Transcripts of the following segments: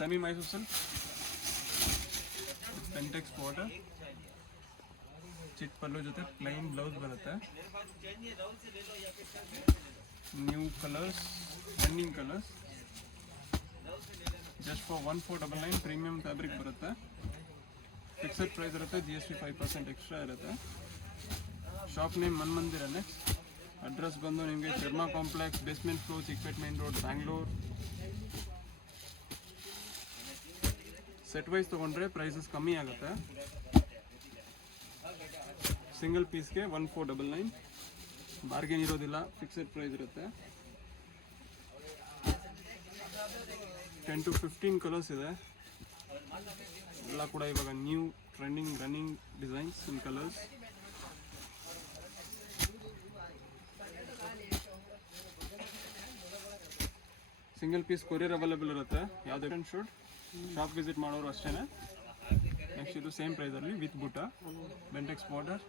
Semi Mysore silk pentex border, ಚಿಟ್ ಪಲ್ಲು ಜೊತೆ plain blouse ಬರುತ್ತೆ. New colours, running colours, just for 1499. Premium fabric ಬರುತ್ತೆ. Fixed price ಇರುತ್ತೆ, GST 5% extra ಇರುತ್ತೆ. Shop name Manmandir. Next address ಬಂದು ನಿಮಗೆ Sharma complex, basement floor, Chickpet main road, Bangalore. Set wise ತೊಗೊಂಡ್ರೆ prices ಕಮ್ಮಿ ಆಗುತ್ತೆ. ಸಿಂಗಲ್ ಪೀಸ್ಗೆ 1499. ಬಾರ್ಗೇನ್ ಇರೋದಿಲ್ಲ, ಫಿಕ್ಸೆಡ್ ಪ್ರೈಸ್ ಇರುತ್ತೆ. 10 to 15 ಕಲರ್ಸ್ ಇದೆ. ಎಲ್ಲ ಕೂಡ ಇವಾಗ ನ್ಯೂ ಟ್ರೆಂಡಿಂಗ್ ರನ್ನಿಂಗ್ ಡಿಸೈನ್ಸ್ ಇನ್ colours. Single piece courier available ಇರುತ್ತೆ. ಯಾವುದೇ ಶೂಟ್ ಶಾಪ್ ವಿಸಿಟ್ ಮಾಡೋರು ಅಷ್ಟೇ. ನೆಕ್ಸ್ಟ್ ಇದು ಸೇಮ್ ಪ್ರೈಸಲ್ಲಿ ವಿತ್ ಬುಟ್ಟ, ಬೆಂಟೆಕ್ಸ್ ಬಾರ್ಡರ್,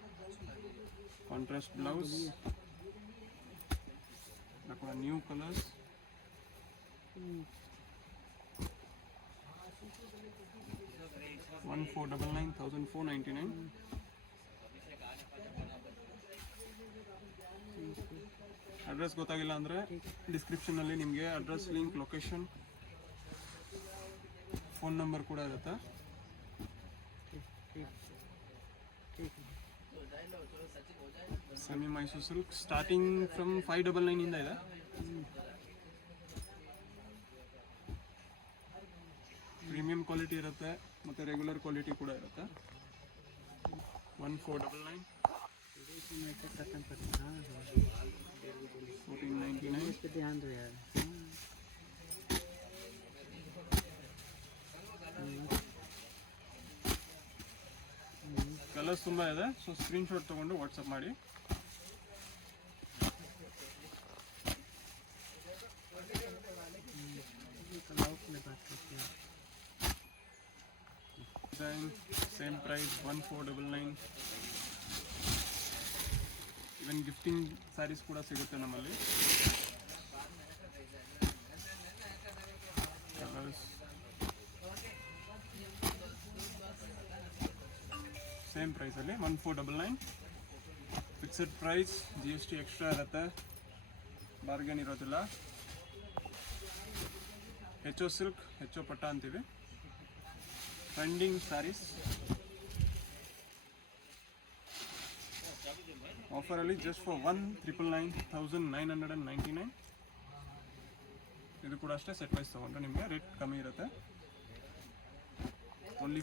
ಕಾಂಟ್ರಾಸ್ಟ್ ಬ್ಲೌಸ್, ಕೂಡ ನ್ಯೂ ಕಲರ್ಸ್. $1499. ಅಡ್ರೆಸ್ ಗೊತ್ತಾಗಿಲ್ಲ ಅಂದರೆ ಡಿಸ್ಕ್ರಿಪ್ಷನಲ್ಲಿ ನಿಮಗೆ address link, location, phone number ಕೂಡ ಇರುತ್ತೆ. Semi Mysore silk starting from 599 ಇಂದ ಇದೆ. ಪ್ರೀಮಿಯಂ ಕ್ವಾಲಿಟಿ ಇರುತ್ತೆ ಮತ್ತು ರೆಗ್ಯುಲರ್ ಕ್ವಾಲಿಟಿ ಕೂಡ ಇರುತ್ತೆ. 1499. 1499. ಕಲರ್ಸ್ ತುಂಬ ಇದೆ, ಸೊ ಸ್ಕ್ರೀನ್ಶಾಟ್ ತೊಗೊಂಡು ವಾಟ್ಸಪ್ ಮಾಡಿ. Same price 1499. Even gifting sarees ಕೂಡ ಸಿಗುತ್ತೆ ನಮ್ಮಲ್ಲಿ. ಕಲರ್ಸ್ ಸೇಮ್ ಪ್ರೈಸಲ್ಲಿ 1499. ಫಿಕ್ಸೆಡ್ ಪ್ರೈಸ್, GST ಎಕ್ಸ್ಟ್ರಾ ಇರುತ್ತೆ, ಬಾರ್ಗೇನ್ ಇರೋದಿಲ್ಲ. ಹೆಚ್ಚೋ ಸಿಲ್ಕ್, ಹೆಚ್ಚೋ ಪಟ್ಟ ಅಂತೀವಿ. ಟ್ರೆಂಡಿಂಗ್ ಸ್ಯಾರೀಸ್ ಆಫರಲ್ಲಿ ಜಸ್ಟ್ ಫಾರ್ 1999. ಇದು ಕೂಡ ಅಷ್ಟೇ ಸೆಟ್ ವೈಸ್ ತೊಗೊಂಡ್ರೆ ನಿಮಗೆ ರೇಟ್ ಕಮ್ಮಿ ಇರುತ್ತೆ.